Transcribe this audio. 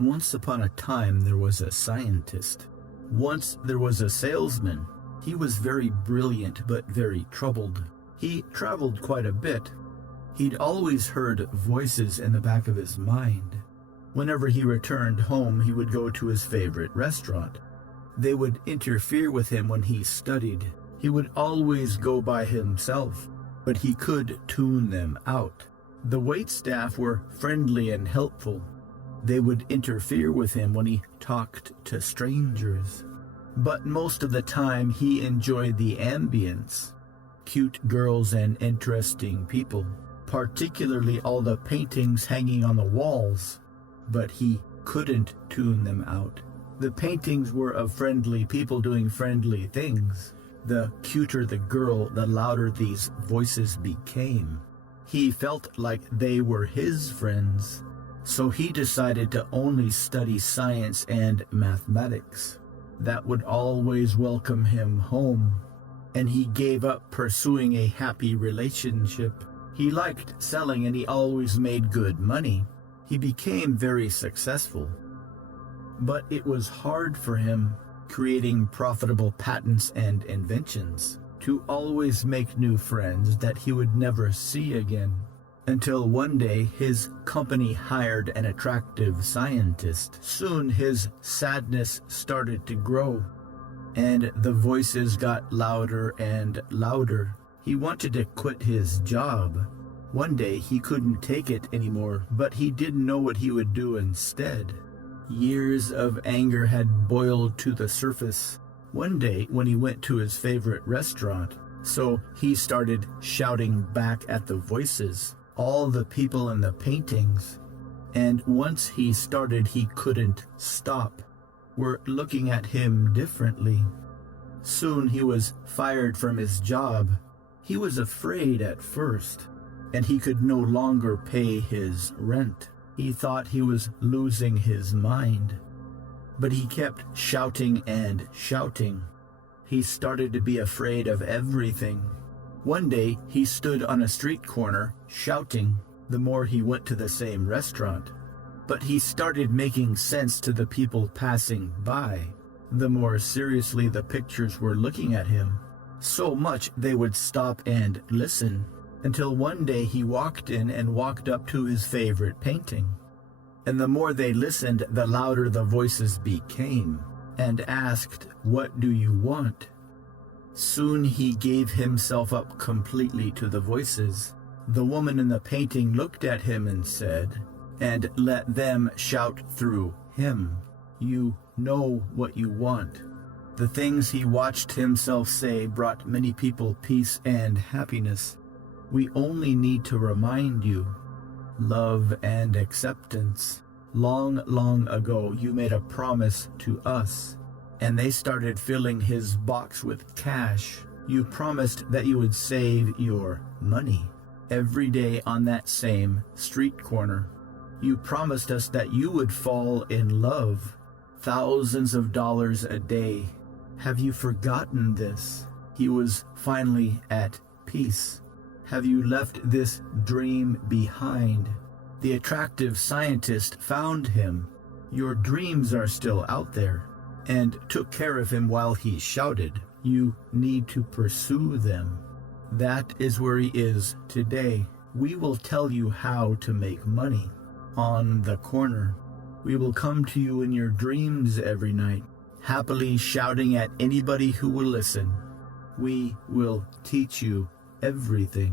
Once upon a time, there was a scientist. Once there was a salesman. He was very brilliant but very troubled. He traveled quite a bit. He'd always heard voices in the back of his mind. Whenever he returned home, he would go to his favorite restaurant. They would interfere with him when he studied. He would always go by himself, but he could tune them out. The waitstaff were friendly and helpful. They would interfere with him when he talked to strangers. But most of the time he enjoyed the ambience, cute girls and interesting people, particularly all the paintings hanging on the walls. But he couldn't tune them out. The paintings were of friendly people doing friendly things. The cuter the girl, the louder these voices became. He felt like they were his friends. So he decided to only study science and mathematics. That would always welcome him home. And he gave up pursuing a happy relationship. He liked selling and he always made good money. He became very successful. But it was hard for him, creating profitable patents and inventions, to always make new friends that he would never see again. Until one day his company hired an attractive scientist. Soon his sadness started to grow, and the voices got louder and louder. He wanted to quit his job. One day he couldn't take it anymore, but he didn't know what he would do instead. Years of anger had boiled to the surface. One day when he went to his favorite restaurant, so he started shouting back at the voices, all the people in the paintings. And once he started, he couldn't stop. Were looking at him differently. Soon he was fired from his job. He was afraid at first, and he could no longer pay his rent. He thought he was losing his mind. But he kept shouting and shouting. He started to be afraid of everything. One day, he stood on a street corner, shouting, the more he went to the same restaurant. But he started making sense to the people passing by, the more seriously the pictures were looking at him. So much they would stop and listen, until one day he walked in and walked up to his favorite painting. And the more they listened, the louder the voices became, and asked, "What do you want?" Soon he gave himself up completely to the voices. The woman in the painting looked at him and said, and let them shout through him, "You know what you want." The things he watched himself say brought many people peace and happiness. We only need to remind you. Love and acceptance. Long, long ago, you made a promise to us, and they started filling his box with cash. You promised that you would save your money every day on that same street corner. You promised us that you would fall in love, thousands of dollars a day. Have you forgotten this? He was finally at peace. Have you left this dream behind? The attractive scientist found him. Your dreams are still out there, and took care of him while he shouted. You need to pursue them. That is where he is today. We will tell you how to make money. On the corner. We will come to you in your dreams every night, happily shouting at anybody who will listen. We will teach you everything.